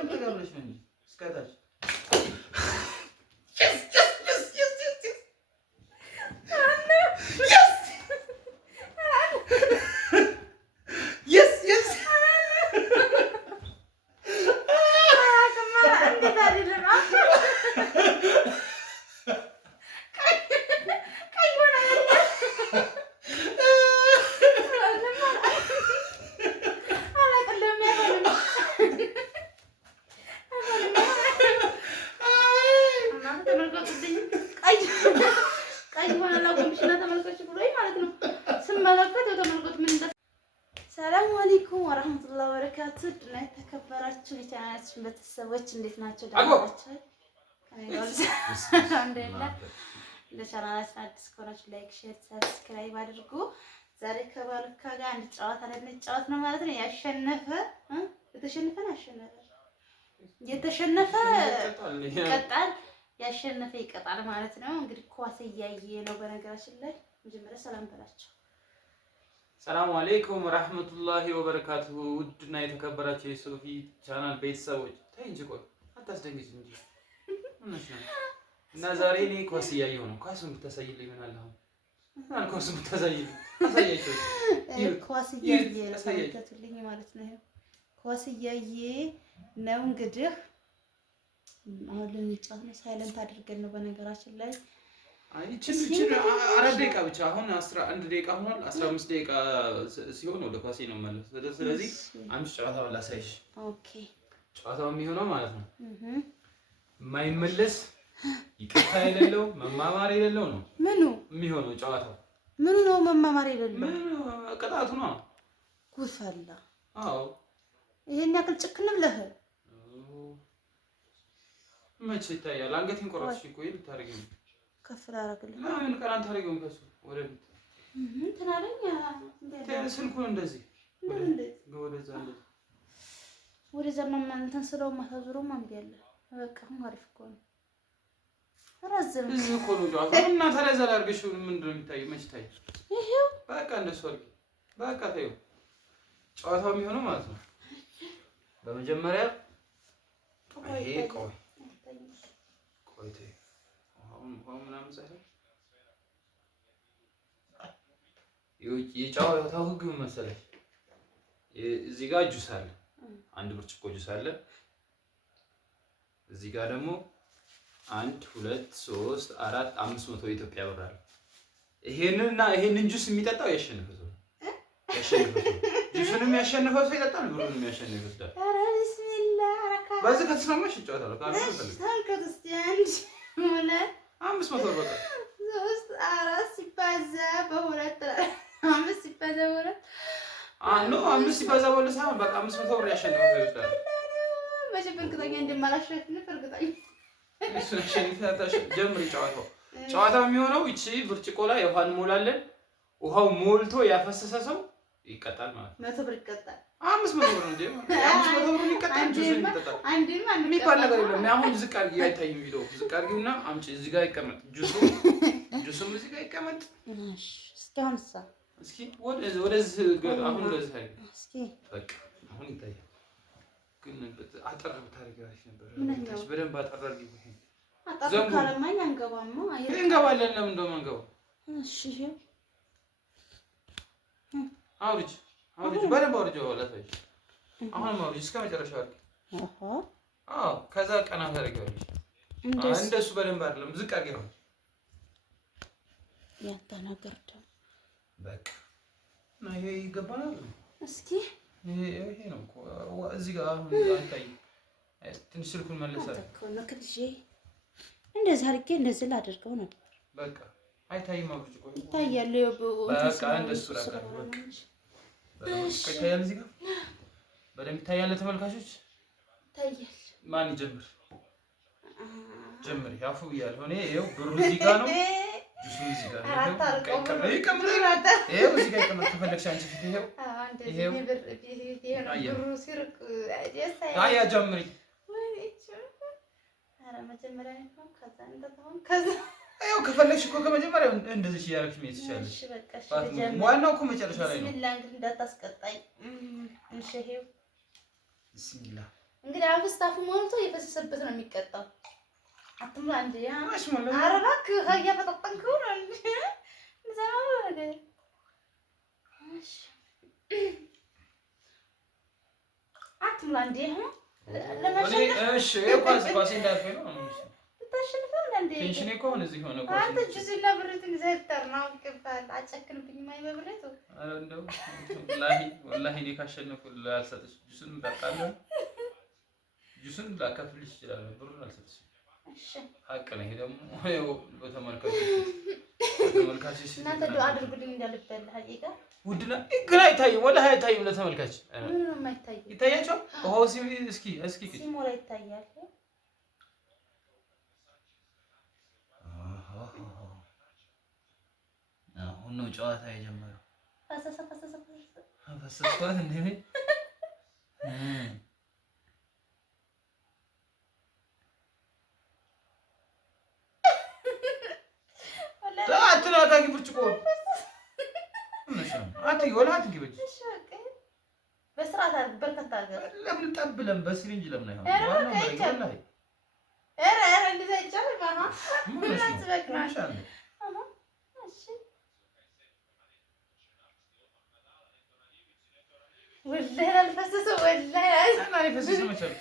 በደንብ ተጋብለሽ ነው እንጂ እስከታች ሰላም አለይኩም ወራህመቱላሂ ወበረካቱ። ድና የተከበራችሁ የቻናላችን ቤተሰቦች እንዴት ናችሁ? ደህና ናችሁ? አልሐምዱሊላህ። ለቻናላችን አዲስ ከሆናችሁ ላይክ፣ ሼር፣ ሰብስክራይብ አድርጉ። ዛሬ ከባሉካ ጋር አንድ ጨዋታ ልንጫወት ነው ማለት ነው። ያሸነፈ የተሸነፈ ይቀጣል፣ ያሸነፈ ይቀጣል ማለት ነው። እንግዲህ ኳስ እያየ ነው። በነገራችን ላይ መጀመሪያ ሰላም በላቸው። ሰላም አለይኩም ወራህመቱላሂ ወበረካቱሁ። ውድና የተከበራችሁ የሶፊ ቻናል ቤተሰቦች ተይ እንጂ ቆይ አታስደንግጭ እንጂ ምንሽ ነው። እና ዛሬ እኔ ኳስ እያየሁ ነው። ኳሱን ብታሳይልኝ ምን አለ አሁን? ኳሱን ብታሳይልኝ አሳያቸው። ኳስ እያየ ተመልከቱልኝ ማለት ነው። ኳስ እያየ ነው እንግዲህ አሁን ልንጫወት ነው። ሳይለንት አድርገን ነው በነገራችን ላይ ይችን 4 ደቂቃ ብቻ አሁን 11 ደቂቃ ሆኗል። 15 ደቂቃ ሲሆን ወደ ኳሴ ነው ማለት። ስለዚህ አንቺ ጨዋታው ላሳይሽ። ኦኬ ጨዋታው የሚሆነው ማለት ነው የማይመለስ ይቅርታ የሌለው መማማር የሌለው ነው። ምኑ የሚሆነው ጨዋታው ምኑ ነው? መማማር የሌለው ቅጣቱ ነው። ጉፈላ አዎ ይሄን ያክል ጭክን ብለህ መቼ ይታያል? አንገቴን ቆረጥሽ እኮ ይሄን ታርጊ ነው ከፍራ አረግልኝ። ምን ቀራን ታርጊው ከሱ ወደ እንትን አለኝ ስልኩን እንደዚህ ወደዛ እንትን ስለው ማታዙረው ማንቢ ያለ በቃ አሪፍ እኮ ነው። ረዘም እዚህ እኮ ነው ጨዋታው እና ታዲያ እዛ ላይ አድርገሽ ምንድን ነው የሚታየው? መች ታየ? ይሄው በቃ እንደሱ አድርጊ። በቃ ታየው ጨዋታው የሚሆነው ማለት ነው። በመጀመሪያ ይሄ ቆይ ምናምን ሳይሆን የጨዋታው ህግ ምን መሰለሽ? እዚህ ጋር ጁስ አለ፣ አንድ ብርጭቆ ጁስ አለ። እዚህ ጋር ደግሞ 1 2 3 4 500 የኢትዮጵያ ብር አለ። ይሄንን ጁስ የሚጠጣው ያሸነፈው ሰው ጁስንም ያሸነፈው ሰው ይጠጣል፣ ብሩንም ያሸነፈው ይወስዳል። ኧረ ቢስሚላህ በዚህ ከተስማማሽ ጨዋታው ካለ ሁለት 500 ብር በቃ 3 4 ሲባዛ በሁለት 5 ሲባዛ በሁለት ኖ 5 ሲባዛ በሁለት ሳይሆን በቃ 500 ብር ያሸነፈው ይወስዳል። መቼም እርግጠኛ እንደማላሸንፍ እርግጠኛ እሱ ያሸንፈታሽ። ጀምሪ ጨዋታው የሚሆነው እቺ ብርጭቆ ላይ ውሃ እንሞላለን። ውሃው ሞልቶ ያፈሰሰ ሰው ይቀጣል ማለት ነው። 100 ብር ይቀጣል። 500 ብር ነው እንዴ? 500 ብር ይቀጣል። ጁስ ይቀጣል። አንዴም የሚባል ነገር የለም። አሁን ዝቅ አድርጊ፣ አይታይም ቪዲዮ። ዝቅ አድርጊውና አምጪ። እዚህ ጋር ይቀመጥ ጁሱም እዚህ ጋር ይቀመጥ። እሺ እስኪ አንሳ። እስኪ ወደዚህ አሁን ወደዚህ አይደል? እስኪ በቃ አሁን ይታያል። ግን አጠር ብታደርጊው አሪፍ ነበር። ምንኛው በደንብ አጠር አድርጊው። ይሄ አጠር ካለማኝ አንገባማ። እንገባለን። ለምን እንደው አንገባው? እሺ አውርጅ በደንብ አውርጅ። ወላታች አሁን አውርጅ እስከ መጨረሻው አድርጊ። አዎ ከዛ ቀና ታደርጊዋለሽ። እንደሱ በደንብ አይደለም፣ ዝቅ አድርጊው። ያንተ ነገር ደግሞ በቃ ነው። ይሄ ይገባናል። እስኪ ይሄ ነው እኮ እዚህ ጋር አሁን አይታይም። ትንሽ ስልኩን መልሰህ ነክልሽ። እንደዚህ አድርጌ እንደዚህ ላደርገው ነበር። በቃ አይታይም። አውርጅ ቆይ ይታያል። በቃ እንደሱ ላድርግ። በቃ ይታያል። እዚህ ጋር በደንብ ይታያል። ተመልካቾች ይታያል። ማን ይጀምር? ጀምር። ያፉ ብያለሁ እኔ። ይኸው ብሩ እዚህ ጋር ነው፣ ጁሱ እዚህ ጋር ነው። ይኸው እዚህ ጋር ይቀመጥ። ከፈለግሽ አንቺ ፊት ይኸው ብሩ ሲርቅ አያ ጀምሪ። ኧረ መጀመሪያ ነው ከዛ ይኸው ከፈለግሽ እኮ ከመጀመሪያው እንደዚህ እያደረግሽ መሄድ ትችያለሽ። ዋናው እኮ መጨረሻ ላይ ነው። ቢስሚላህ እንግዲህ እንዳታስቀጣኝ። እሺ ይኸው ቢስሚላህ እንግዲህ አፍስታፉ ሞልቶ የፈሰሰበት ነው የሚቀጣው። አትምራ እንዴ ያ ኧረ እባክህ እያፈጠጠንከው ነው እንዴ ዘማው ነገር እሺ አትምራ እንዴ ለማሸነፍ እሺ ኳስ እንዳልከኝ ነው ተሸንፈው እንዴ ቴንሽን እኮ ነው እዚህ ሆነ ኳስ አንተ ጁስና ብረት ግዛይተር ነው ከፋል አጨክንብኝ ማይ በብረቱ እንደው ወላሂ እኔ ካሸነፍኩ ላልሰጥሽ ጁስን በቃለሁ ጁስን ላከፍልሽ ይችላል ብሩን አልሰጥሽም እሺ ሀቅ ነው ይሄ ደግሞ ያው በተመልካቾች እናንተ ዱአ አድርጉልኝ እንዳልበላ ሀቂቃ ውድና ግን አይታይም ወላሂ አይታይም ለተመልካች ምንም አይታይም ይታያቸው ውሃው እስኪ ሲሞላ ይታያል አሁን ነው ጨዋታ የጀመረው ፈሰሰ እንዴ አትናጋጊ ብርጭቆ ወላሂ አትግበጅ በስርዓት በርከት አድርገህ ለምን ጠብለም በሲሪንጅ ለምን አይሆን ወላሂ እንደዛ ይቻላል ምን አትበቅና ወላሂ አልፈሰሰ ወላሂ ፈሰሰ መቻል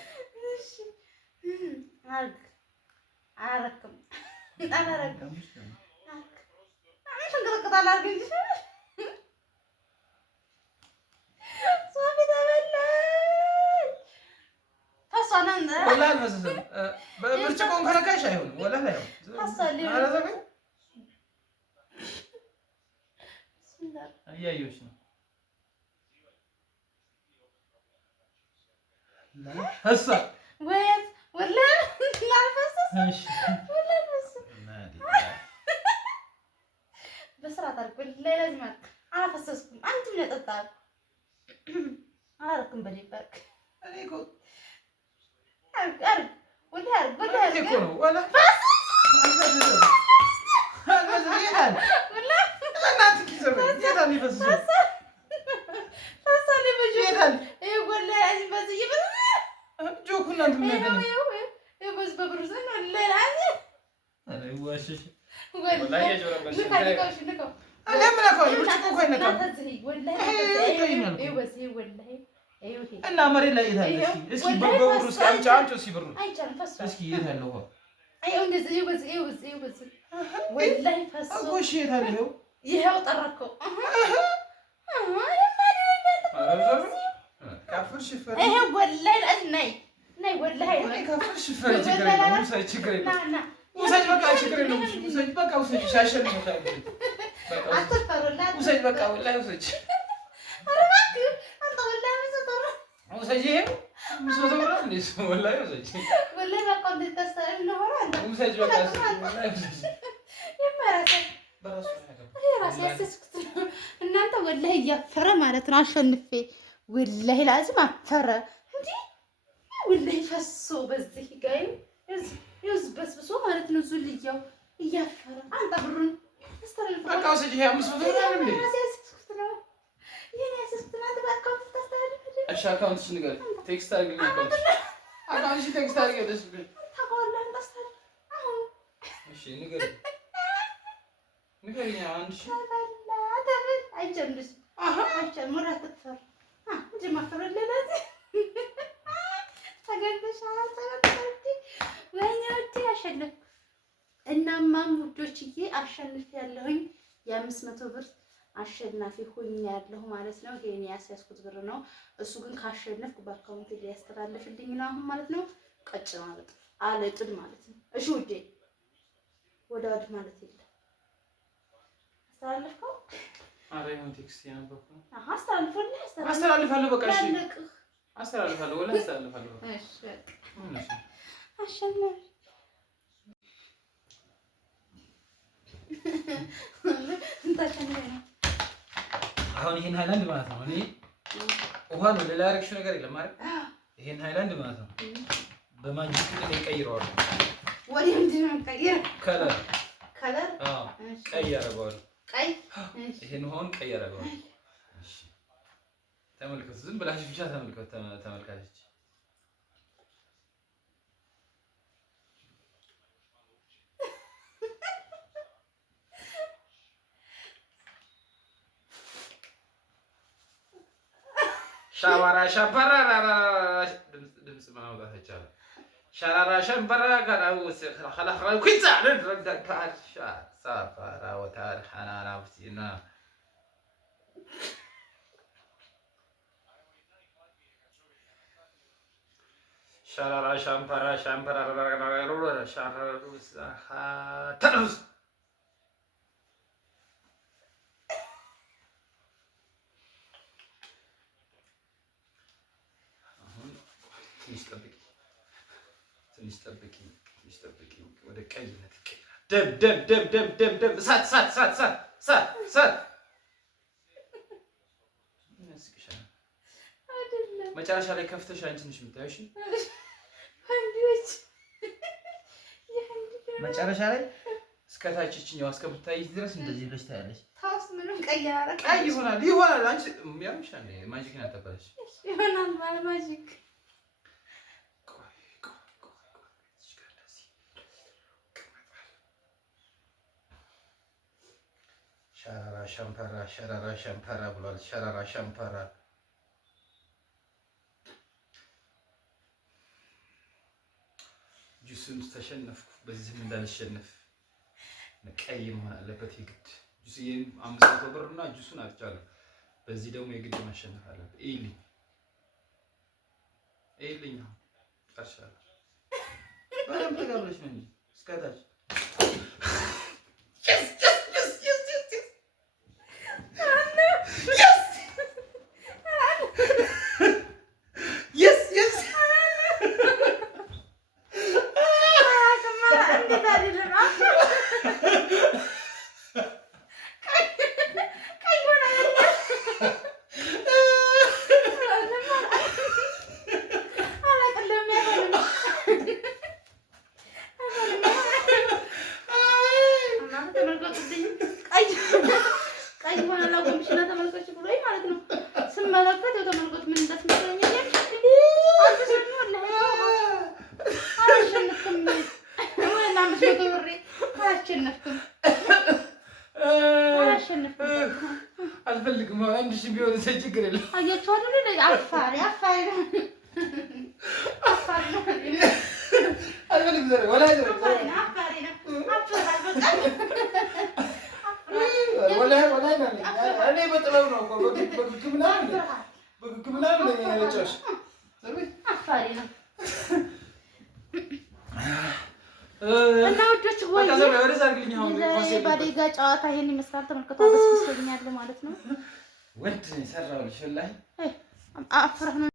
አረክም አላረክም ተንቀጠቀጣል አድርግ እንጂ ሶፊ ተበላኝ ፈሷናን ወላሂ አልፈሰሰም በብርጭቆውን ከነካሽ አይሆንም ወላሂ አይሆንም እያየሁሽ ነው هسه وين ولا لا فسس ولا بس بسرعة ترك ولا لازمك أنا فسسكم أنتم اللي تطلع أنا أركم بجيبك أنا يقول أرك ولا أرك يكون ولا فسس ولا أنا تكذب يا تاني فسس فسس بجيبك يقول ولا لازم بس يبغى جو كنا نتمنى ايوه بس ببرزن ولا العادي انا واشش ولا يا جرب بس نكو انا من اكو برشقو كاين نكو لا تزهي ولا ايوه بس هي ولا ايوه هي انا مري لا يدها اسكي ببرز امچانچو سي برو اي كان فسو اسكي يدها هو ايوه እንደዚህ ايوه بس والله فسو اكو شيء هذا ይሄው ጠረከው كافر شفر ايه والله لازم ناي والله كافر شفر يجري موسى يجري موسى بقى يجري موسى بقى موسى شاشن موسى بقى አትፈሩ لا موسى بقى والله موسى አረባክ አንተ والله موسى جي موسى تمر ليش والله موسى والله بقى انت تستاهل ነው አንተ موسى بقى والله موسى የማራሰ በራሱ ራስ ያስስኩት እናንተ والله እያፈረ ማለት ነው አሸንፌ والله لازم አፈረ እንዴ والله ፈሶ በዚህ ጋር ይዝ በስብሶ ማለት ነው ዙልያው እያፈረ አንተ ብሩን አስተላልፈ በቃ ወሰጂ 500 ብር አይደል እንዴ የኔ አሲስታንት በአካውንት ታስተላልፍ እሺ አካውንትሽ ንገር ቴክስት አድርግልኝ አካውንትሽ ቴክስት አድርጊልኝ ታውቃለህ ታስተላልፍ እሺ ንገሪኝ አንድ ሺህ ተበል አይጀምርስ አይጀምር ሙራት ተፈር እንጂ ማፈረለላት ተገንተሻል ተገንተሽ ወይኔ ወዲ አሸነፍ እናማ ሙዶችዬ አሸንፍ ያለሁኝ የ500 ብር አሸናፊ ሆኛለሁ ማለት ነው። ይሄን ያስያዝኩት ብር ነው። እሱ ግን ካሸነፍኩ በአካውንት ሊያስተላልፍልኝ ነው አሁን ማለት ነው። ቀጭ ማለት አለጥድ ማለት ነው። እሺ ውዴ ወዳድ ማለት የለም አስተላልፈው አሬውን ቴክስት ያነበብኩ አስተላልፋለሁ በቃ እሺ አስተላልፋለሁ ወላ አስተላልፋለሁ እሺ አሸናፊ አሁን ይሄን ሃይላንድ ማለት ነው እኔ ውሃ ነው ሌላ ያረግሽው ነገር የለም አይደል ይሄን ሃይላንድ ማለት ነው በማጂክ እኔ ቀይረዋለሁ ወዲህ ምንድነው ቀይረ ከለር አዎ ቀይ ያረጋዋለሁ ቀይ ይሄን ውሃውን ቀይ ያረጋዋለሁ እሺ ተመልከቱ ዝም ብላችሁ ብቻ ተመልከቱ ተመልካቾች ሻዋራ ሻምፓራ ድምፅ ማውጣት አይቻልም። ሻራራ ሸምበራ ጋራውስ خلاص ኩይዛ ለደካል ሳፋራ ወታር ሐናና ፍሲና ሻራራ ሻምፓራ ሻምፓራ ሻራሩስ ተሩስ አሁን ትንሽ ጠብቂ ወደ ቀይነት ደም እሳት መጨረሻ ላይ ከፍተሽ አንቺ ነሽ የምታየው። እሺ መጨረሻ ላይ እስከታች እችኛው እስከምታይ ድረስ እንደዚህ ብለሽ ታያለሽ። ታውስ ምንም ቀይ ይሆናል። አንቺ የሚያምሻል ማጂክ ነው ተባለሽ ይሆናል ማለት ማጂክ ሸራራ ሸምፐራ ብሏል። ሸራራ ሸምፐራ ጁስን ተሸነፍኩ። በዚህም እንዳልሸነፍ ቀይ መሆን አለበት የግድ ጁስ 500 ብር እና ጁሱን አልቻለሁ። በዚህ ደግሞ የግድ ማሸነፍ አለበት። ኤልኝ ጨርሻለሁ። በደምብ ተጋብለሽ ነው እንጂ እስከታች አልፈልግም። አንድ ሺህ ቢሆን ችግር የለም። አያችሁ አይደል? አፋሪ አልፈልግም። ወላሂ እኔ በጥበብ ነው እኮ በግግምና ነው ያለቻሽ። አፋሪ ነው እና ውዶች ባዴጋ ጨዋታ ይሄን ይመስላል። ተመልከቱ። አበስብሶኛል ማለት ነው። ወንድ ሰራው ልሽ ላይ አፍራህ ነው